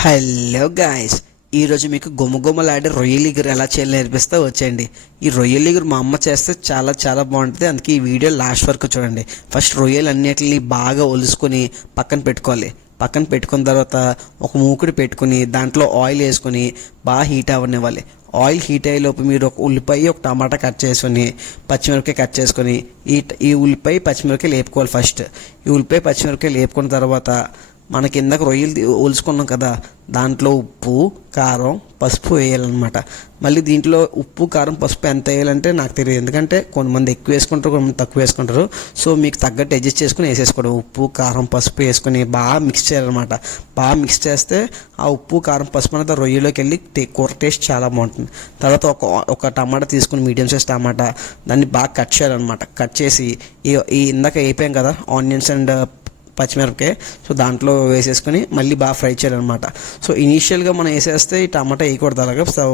Hello guys ఈరోజు మీకు గుమగుమలాడే రొయ్యలిగురు ఎలా చేయాలో నేర్పిస్తే వచ్చేయండి. ఈ రొయ్యలిగురు మా అమ్మ చేస్తే చాలా చాలా బాగుంటుంది. అందుకే ఈ వీడియో లాస్ట్ వరకు చూడండి. ఫస్ట్ రొయ్యలు అన్నిటిని బాగా ఒలుసుకొని పక్కన పెట్టుకోవాలి. పక్కన పెట్టుకున్న తర్వాత ఒక మూకుడు పెట్టుకుని దాంట్లో ఆయిల్ వేసుకొని బాగా హీట్ అవ్వనివ్వాలి. ఆయిల్ హీట్ అయ్యేలోపు మీరు ఒక ఉల్లిపాయ ఒక టమాటా కట్ చేసుకొని పచ్చిమిరపకాయ కట్ చేసుకొని ఈ ఈ ఉల్లిపాయ పచ్చిమిరపకాయ లేపుకోవాలి ఫస్ట్. ఈ ఉల్లిపాయ పచ్చిమిరపకాయ లేపుకున్న తర్వాత మనకి ఇందాక రొయ్యలు ఒలుచుకున్నాం కదా దాంట్లో ఉప్పు కారం పసుపు వేయాలన్నమాట. మళ్ళీ దీంట్లో ఉప్పు కారం పసుపు ఎంత వేయాలంటే నాకు తెలియదు. ఎందుకంటే కొంతమంది ఎక్కువ వేసుకుంటారు కొంతమంది తక్కువ వేసుకుంటారు. సో మీకు తగ్గట్టు అడ్జస్ట్ చేసుకుని వేసేసుకోవడం ఉప్పు కారం పసుపు వేసుకుని బాగా మిక్స్ చేయాలన్నమాట. బాగా మిక్స్ చేస్తే ఆ ఉప్పు కారం పసుపు అనేది ఆ రొయ్యలోకి వెళ్ళి టే- కూర టేస్ట్ చాలా బాగుంటుంది. తర్వాత ఒక ఒక టమాటా తీసుకుని మీడియం సైజ్ టమాటా దాన్ని బాగా కట్ చేయాలన్నమాట. కట్ చేసి ఈ ఈ ఇందాక వేపాం కదా ఆనియన్స్ అండ్ పచ్చిమిరపకాయ. సో దాంట్లో వేసేసుకొని మళ్ళీ బాగా ఫ్రై చేయాలన్నమాట. సో ఇనీషియల్గా మనం వేసేస్తే ఈ టమాటా వేయకూడదు అలాగా. సో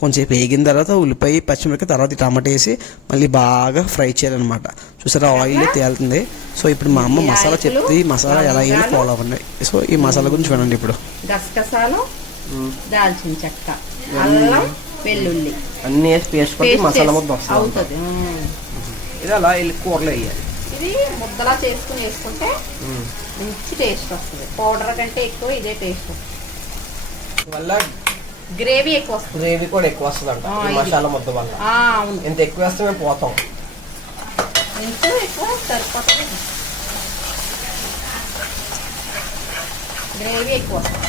కొంచెంసేపు వేగిన తర్వాత ఉల్లిపాయ పచ్చిమిరపకాయ తర్వాత ఈ టమాటా వేసి మళ్ళీ బాగా ఫ్రై చేయాలన్నమాట. చూసారా ఆయిల్ తేలుతుంది. సో ఇప్పుడు మా అమ్మ మసాలా చెప్తే ఈ మసాలా ఎలా వేయాలో ఫాలో అవ్వండి. సో ఈ మసాలా గురించి చూడండి ఇప్పుడు. గసగసాలు దాల్చిన చెక్క అల్లం వెల్లుల్లి. అన్ని వేసి పేస్ట్ మసాలా ముద్ద వస్తుంది. ఇది అలా వెళ్ళి కూరలో వేయాలి. ఇది ముద్దలా చేసుకుని వేసుకుంటే మంచి టేస్ట్ వస్తుంది. పౌడర్ కంటే ఎక్కువ ఇదే టేస్ట్ వస్తుంది. వల్ల గ్రేవీ ఎక్కువ వస్తుంది. గ్రేవీ కూడా ఎక్కువ వస్తుంది అంట. మసాలా ముద్ద వల్ల. ఇంత ఎక్కువ వేస్తే మేము పోతాం. కొంచెం ఎక్కువ సరిపోతుంది. గ్రేవీ ఎక్కువ వస్తుంది.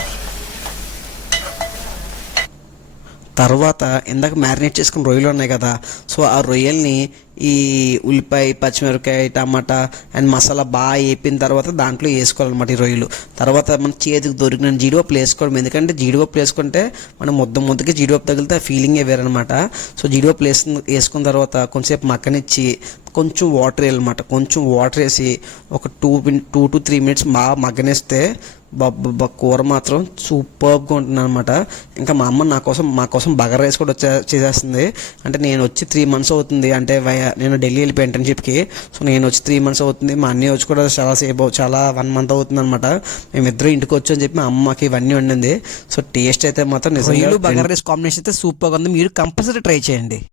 తర్వాత ఇందాక మ్యారినేట్ చేసుకున్న రొయ్యలు ఉన్నాయి కదా సో ఆ రొయ్యల్ని ఈ ఉల్లిపాయ పచ్చిమిరపకాయ టమాటా అండ్ మసాలా బాగా వేపిన తర్వాత దాంట్లో వేసుకోవాలన్నమాట ఈ రొయ్యలు. తర్వాత మన చేతికి దొరికిన జీడిపప్పు వేసుకోవడం ఎందుకంటే జీడిపప్పు వేసుకుంటే మనం ముద్ద ముద్దకి జీడిపప్పు తగిలితే ఆ ఫీలింగే వేరనమాట సో జీడిపప్పు వేసుకున్న వేసుకున్న తర్వాత కొంచెంసేపు మక్కనిచ్చి కొంచెం వాటర్ వేయాలన్నమాట. కొంచెం వాటర్ వేసి ఒక two two to three minutes బాగా మగ్గనిస్తే బబ్బ కూర మాత్రం సూపర్గా ఉంటుంది అనమాట ఇంకా మా అమ్మ నా కోసం మా కోసం బగర్ రైస్ కూడా వచ్చే చేసేస్తుంది. అంటే నేను వచ్చి త్రీ మంత్స్ అవుతుంది. అంటే నేను ఢిల్లీ వెళ్ళిపోయి ఇంటర్న్షిప్కి సో నేను వచ్చి త్రీ మంత్స్ అవుతుంది. మా అన్నయ్య వచ్చి కూడా చాలా సేపు చాలా వన్ మంత్ అవుతుంది అనమాట మేమిద్దరం ఇంటికి వచ్చి అని చెప్పి మా అమ్మకి ఇవన్నీ వండింది. సో టేస్ట్ అయితే మాత్రం నిజంగా బగర్ రైస్ కాంబినేషన్ అయితే సూపర్గా ఉంది. మీరు కంపల్సరీ ట్రై చేయండి.